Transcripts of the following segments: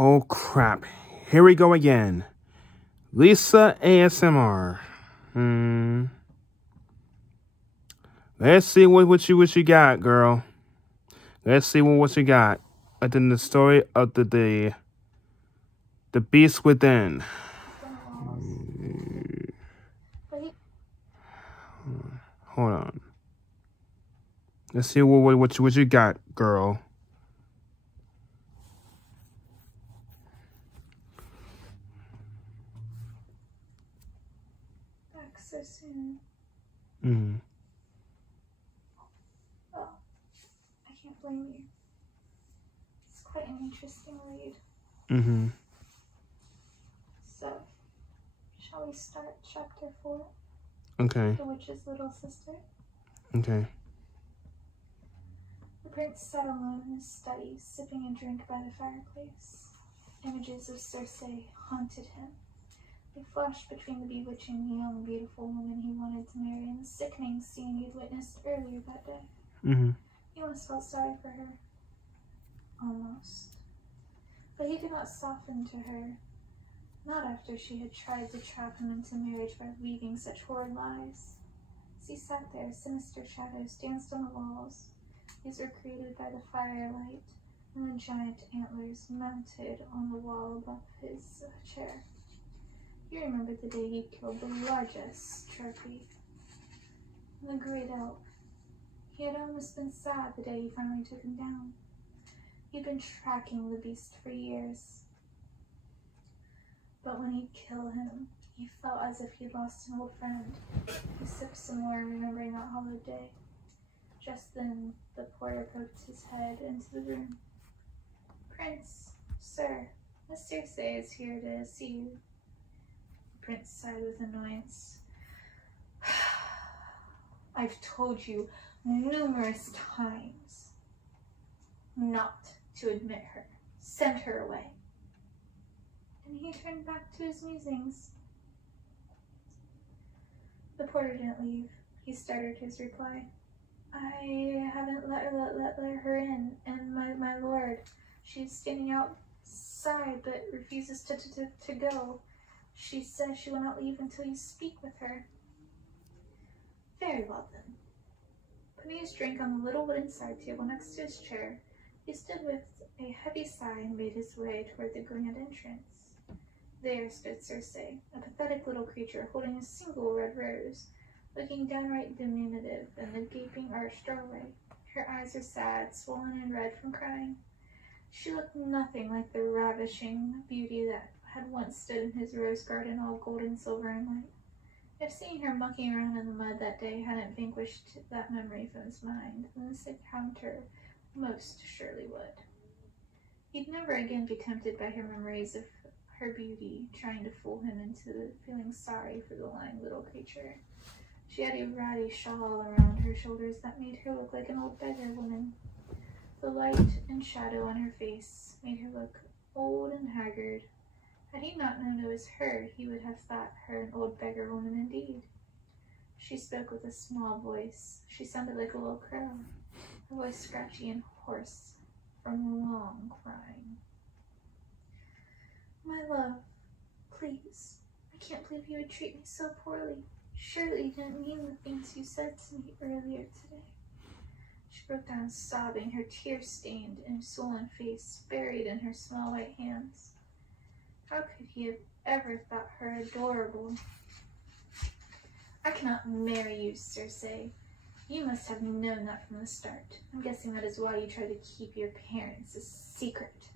Oh crap. Here we go again. Lisa ASMR. Let's see what you got, girl. Let's see what you got. Within the story of the day. The Beast Within. Hold on. Let's see what you got, girl. Back so soon. Oh, I can't blame you. It's quite an interesting read. So, shall we start chapter 4? Okay. The Witch's Little Sister. Okay. The prince sat alone in his study, sipping a drink by the fireplace. Images of Circe haunted him. They flashed between the bewitching, young, beautiful woman he wanted to marry and the sickening scene he'd witnessed earlier that day. He almost felt sorry for her. Almost. But he could not soften to her. Not after she had tried to trap him into marriage by weaving such horrid lies. As he sat there, sinister shadows danced on the walls. These were created by the firelight and the giant antlers mounted on the wall above his chair. He remembered the day he killed the largest trophy, the great elk. He had almost been sad the day he finally took him down. He'd been tracking the beast for years. But when he'd kill him, he felt as if he'd lost an old friend. He sipped some more, remembering that hollow day. Just then, the porter poked his head into the room. "Prince, sir, Miss Circe is here to see you." The prince sighed with annoyance. "I've told you numerous times not to admit her. Send her away." And he turned back to his musings. The porter didn't leave. He stuttered his reply. "I haven't let her in, and my lord, she's standing outside but refuses to go. She says she will not leave until you speak with her." "Very well then." Putting his drink on the little wooden side table next to his chair, he stood with a heavy sigh and made his way toward the grand entrance. There stood Circe, a pathetic little creature holding a single red rose, looking downright diminutive in the gaping arched doorway. Her eyes were sad, swollen and red from crying. She looked nothing like the ravishing beauty that had once stood in his rose garden all gold and silver and white. If seeing her mucking around in the mud that day hadn't vanquished that memory from his mind, then this encounter most surely would. He'd never again be tempted by her memories of her beauty, trying to fool him into feeling sorry for the lying little creature. She had a ratty shawl around her shoulders that made her look like an old beggar woman. The light and shadow on her face made her look old and haggard. Had he not known it was her, he would have thought her an old beggar woman indeed. She spoke with a small voice. She sounded like a little crow, her voice scratchy and hoarse from long crying. "My love, please, I can't believe you would treat me so poorly. Surely you didn't mean the things you said to me earlier today." She broke down sobbing, her tear-stained and swollen face buried in her small white hands. How could he have ever thought her adorable? "I cannot marry you, Circe. You must have known that from the start. I'm guessing that is why you tried to keep your parents a secret."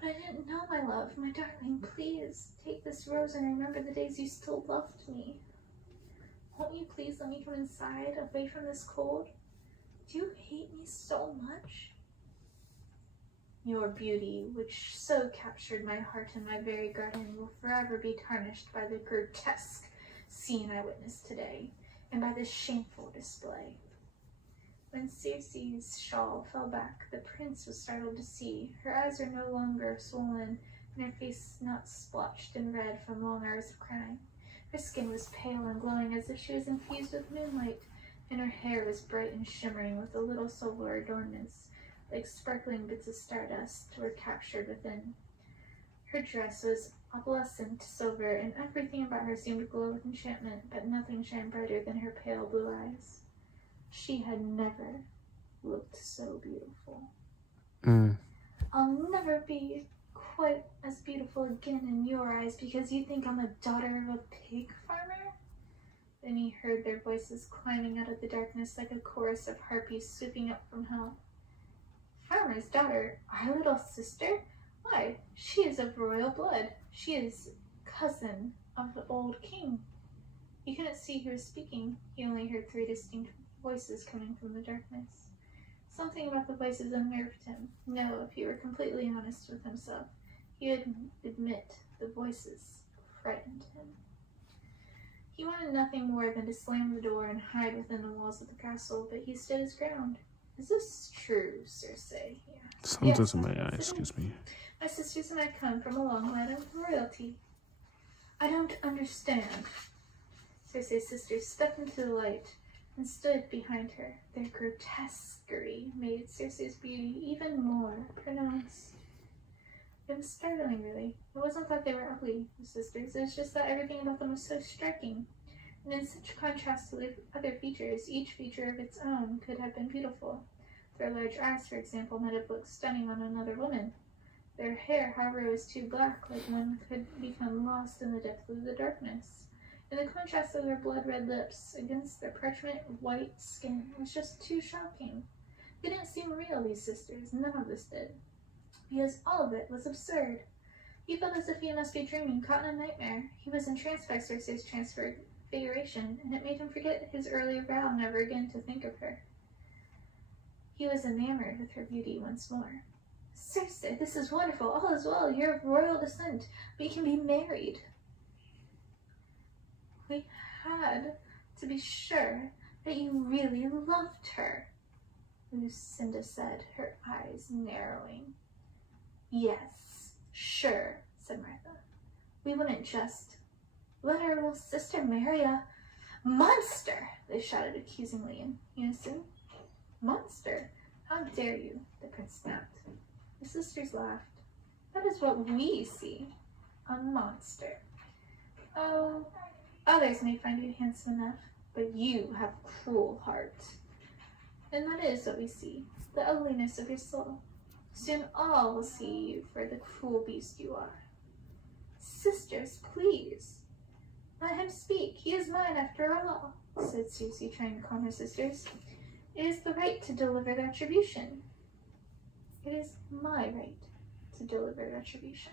"But I didn't know, my love. My darling, please take this rose and remember the days you still loved me. Won't you please let me come inside, away from this cold? Do you hate me so much?" "Your beauty, which so captured my heart in my very garden, will forever be tarnished by the grotesque scene I witnessed today, and by this shameful display." When Circe's shawl fell back, the prince was startled to see her eyes were no longer swollen, and her face not splotched and red from long hours of crying. Her skin was pale and glowing as if she was infused with moonlight, and her hair was bright and shimmering with the little silver adornments like sparkling bits of stardust, were captured within. Her dress was opalescent silver, and everything about her seemed to glow with enchantment, but nothing shined brighter than her pale blue eyes. She had never looked so beautiful. I'll never be quite as beautiful again in your eyes because you think I'm a daughter of a pig farmer? Then he heard their voices climbing out of the darkness like a chorus of harpies swooping up from hell. Farmer's daughter? Our little sister? Why, she is of royal blood. She is cousin of the old king. He couldn't see who was speaking. He only heard 3 distinct voices coming from the darkness. Something about the voices unnerved him. No, if he were completely honest with himself, he would admit the voices frightened him. He wanted nothing more than to slam the door and hide within the walls of the castle, but he stood his ground. Is this true, Cersei? He asked. Sometimes may I, excuse me. My sisters and I come from a long line of royalty. I don't understand. Cersei's sisters stepped into the light and stood behind her. Their grotesquerie made Cersei's beauty even more pronounced. It was startling, really. It wasn't that they were ugly, the sisters. It was just that everything about them was so striking. And in such contrast to their other features, each feature of its own could have been beautiful. Their large eyes, for example, might have looked stunning on another woman. Their hair, however, was too black, like one could become lost in the depth of the darkness. And the contrast of their blood-red lips against their parchment white skin was just too shocking. They didn't seem real, these sisters. None of this did. Because all of it was absurd. He felt as if he must be dreaming, caught in a nightmare. He was entranced by Cersei's transfiguration, and it made him forget his earlier vow never again to think of her. He was enamored with her beauty once more. Cersei, this is wonderful. All is well. You're of royal descent. We can be married. We had to be sure that you really loved her, Lucinda said, her eyes narrowing. Yes, sure, said Martha. We wouldn't just let our little sister marry a monster, they shouted accusingly in unison. Monster? How dare you, the prince snapped. The sisters laughed. That is what we see, a monster. Oh, others may find you handsome enough, but you have a cruel heart. And that is what we see, the ugliness of your soul. Soon all will see you for the cruel beast you are. Sisters, please. Let him speak. He is mine after all, said Cersei, trying to calm her sisters. It is the right to deliver retribution. It is my right to deliver retribution.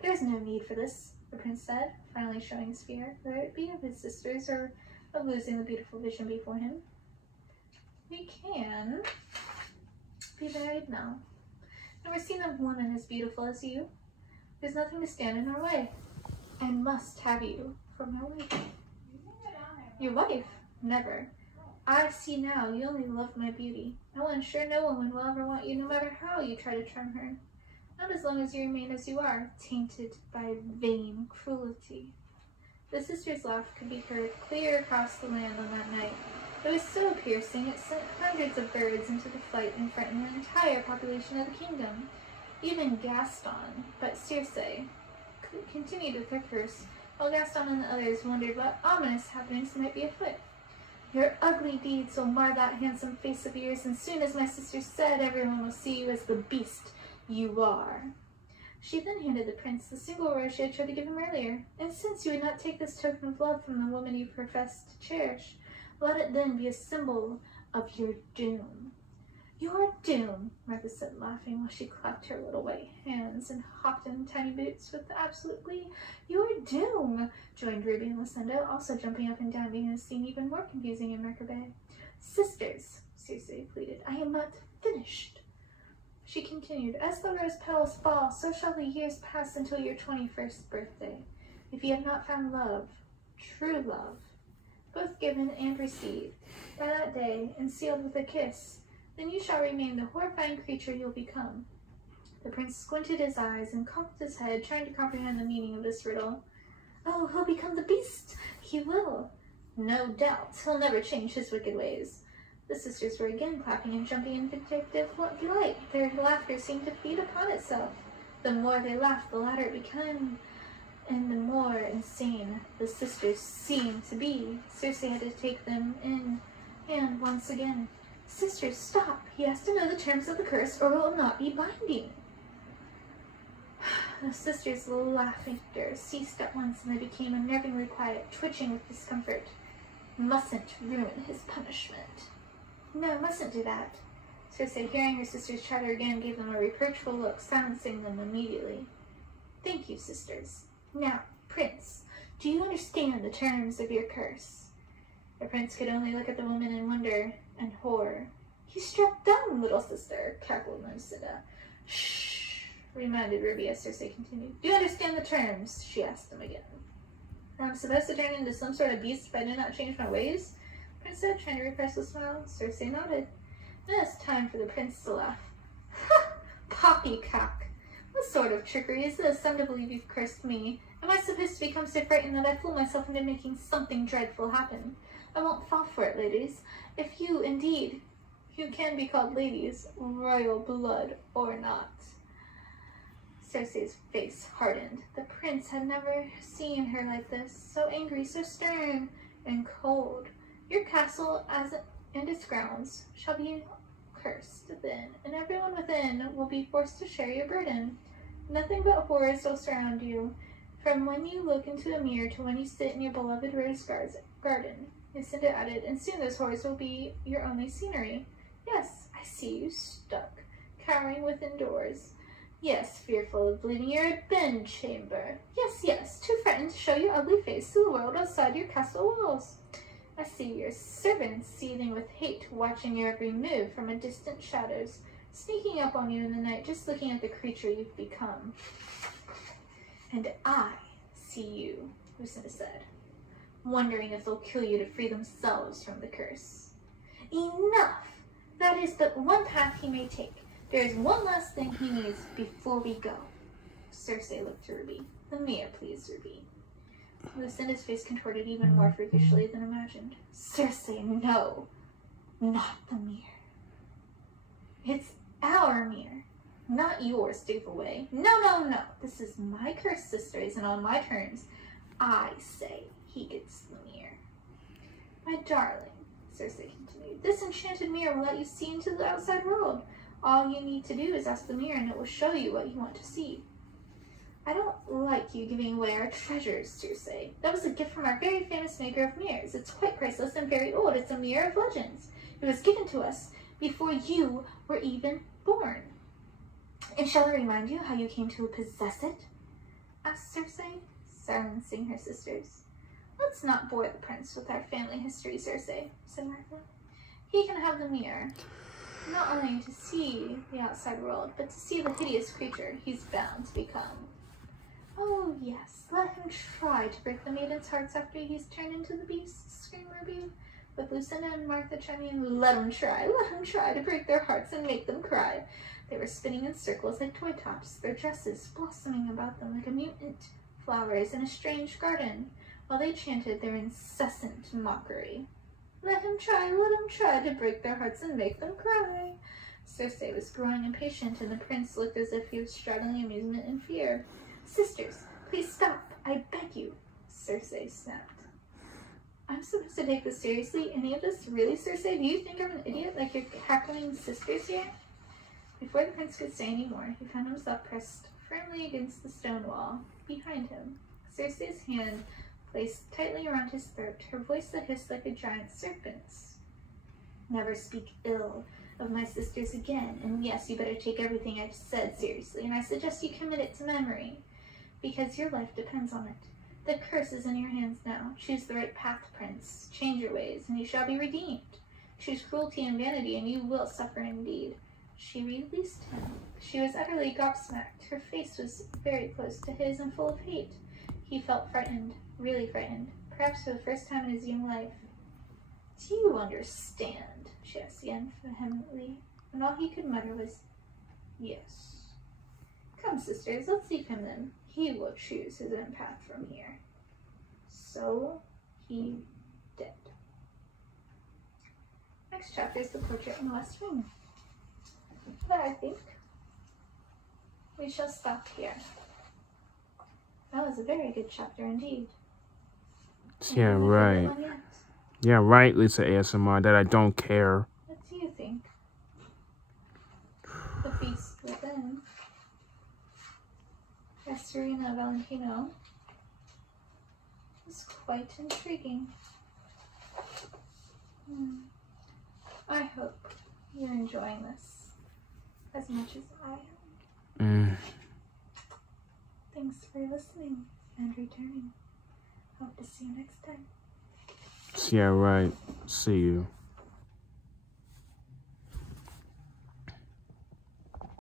There is no need for this, the prince said, finally showing his fear, whether it be of his sisters or of losing the beautiful vision before him. We can be married now. Never seen a woman as beautiful as you. There's nothing to stand in our way. I must have you for my wife. Your wife? Never. I see now you only love my beauty. I will ensure no woman will ever want you, no matter how you try to charm her. Not as long as you remain as you are, tainted by vain cruelty. The sisters' laugh could be heard clear across the land on that night. It was so piercing it sent hundreds of birds into the flight and frightened the entire population of the kingdom. Even Gaston, but Cersei, continued with her curse, while Gaston and the others wondered what ominous happenings might be afoot. Your ugly deeds will mar that handsome face of yours, and soon as my sister said, everyone will see you as the beast you are. She then handed the prince the single rose she had tried to give him earlier. And since you would not take this token of love from the woman you profess to cherish, let it then be a symbol of your doom. Your doom, Martha said, laughing while she clapped her little white hands and hopped in tiny boots with absolute glee. Your doom, joined Ruby and Lucinda, also jumping up and down, making the scene even more confusing in Mercury. Sisters, Cersei pleaded, I am not finished. She continued, as the rose petals fall, so shall the years pass until your 21st birthday. If you have not found love, true love, both given and received, by that day, and sealed with a kiss, then you shall remain the horrifying creature you'll become. The prince squinted his eyes and cocked his head, trying to comprehend the meaning of this riddle. Oh, he'll become the beast! He will! No doubt, he'll never change his wicked ways. The sisters were again clapping and jumping in vindictive delight. Their laughter seemed to feed upon itself. The more they laughed, the louder it became, and the more insane the sisters seemed to be. Circe had to take them in hand once again. Sisters, stop! He has to know the terms of the curse, or it will not be binding. The sisters' laughter ceased at once, and they became unnervingly quiet, twitching with discomfort. Mustn't ruin his punishment. No, mustn't do that. Circe, hearing her sisters chatter again, gave them a reproachful look, silencing them immediately. Thank you, sisters. Now, Prince, do you understand the terms of your curse? The prince could only look at the woman in wonder and horror. He's struck dumb, little sister, cackled Lucida. Shh, reminded Ruby as Circe continued. Do you understand the terms? She asked him again. I'm supposed to turn into some sort of beast if I do not change my ways? Prince said, trying to repress a smile. Circe nodded. Now it's time for the prince to laugh. Ha! Poppycock! What sort of trickery is this? I'm to believe you've cursed me. Am I supposed to become so frightened that I fool myself into making something dreadful happen? I won't fall for it, ladies. If you, indeed, you can be called ladies, royal blood or not. Circe's face hardened. The prince had never seen her like this, so angry, so stern and cold. Your castle and its grounds shall be cursed then, and everyone within will be forced to share your burden. Nothing but horrors will surround you, from when you look into a mirror to when you sit in your beloved rose garden. Lucinda added, and soon those horrors will be your only scenery. Yes, I see you stuck, cowering within doors. Yes, fearful of leaving your bed chamber. Yes, yes, too frightened to show your ugly face to the world outside your castle walls. I see your servants seething with hate, watching your every move from a distant shadows, sneaking up on you in the night, just looking at the creature you've become. And I see you, Lucinda said, wondering if they'll kill you to free themselves from the curse. Enough! That is but one path he may take. There is one last thing he needs before we go. Circe looked to Ruby. The mirror, please, Ruby. Lucinda's face contorted even more freakishly than imagined. Circe, no. Not the mirror. It's our mirror, not yours, Stupaway. No, no, no. This is my curse, sisters, and on my terms, I say he gets the mirror. My darling, Circe continued, this enchanted mirror will let you see into the outside world. All you need to do is ask the mirror, and it will show you what you want to see. I don't like you giving away our treasures, Circe. That was a gift from our very famous maker of mirrors. It's quite priceless and very old. It's a mirror of legends. It was given to us before you were even born. And shall I remind you how you came to possess it? Asked Circe, silencing her sisters. Let's not bore the prince with our family history, Circe, said Martha. He can have the mirror, not only to see the outside world, but to see the hideous creature he's bound to become. Oh, yes, let him try to break the maiden's hearts after he's turned into the beast, screamed Ruby. With Lucinda and Martha chiming in, let him try to break their hearts and make them cry. They were spinning in circles like toy tops, their dresses blossoming about them like a mutant flowers in a strange garden, while they chanted their incessant mockery. Let him try to break their hearts and make them cry. Circe was growing impatient, and the prince looked as if he was straddling amusement and fear. Sisters, please stop, I beg you, Circe snapped. I'm supposed to take this seriously? Any of this? Really, Circe? Do you think I'm an idiot like your cackling sisters here? Before the prince could say any more, he found himself pressed firmly against the stone wall behind him. Circe's hand placed tightly around his throat, her voice that hissed like a giant serpent's. Never speak ill of my sisters again, and yes, you better take everything I've said seriously, and I suggest you commit it to memory, because your life depends on it. The curse is in your hands now. Choose the right path, Prince. Change your ways, and you shall be redeemed. Choose cruelty and vanity, and you will suffer indeed. She released him. She was utterly gobsmacked. Her face was very close to his and full of hate. He felt frightened, really frightened, perhaps for the first time in his young life. Do you understand? She asked again vehemently, and all he could mutter was, yes. Come, sisters, let's leave him then. He will choose his own path from here. So he did. Next chapter is the portrait in the West Wing. But I think we shall stop here. That was a very good chapter indeed. Yeah, right. Yeah, right, Lisa ASMR, that I don't care. What do you think? The Beast Within by Serena Valentino is quite intriguing. I hope you're enjoying this as much as I am. Thanks for listening and returning. Hope to see you next time. Yeah, right. See you.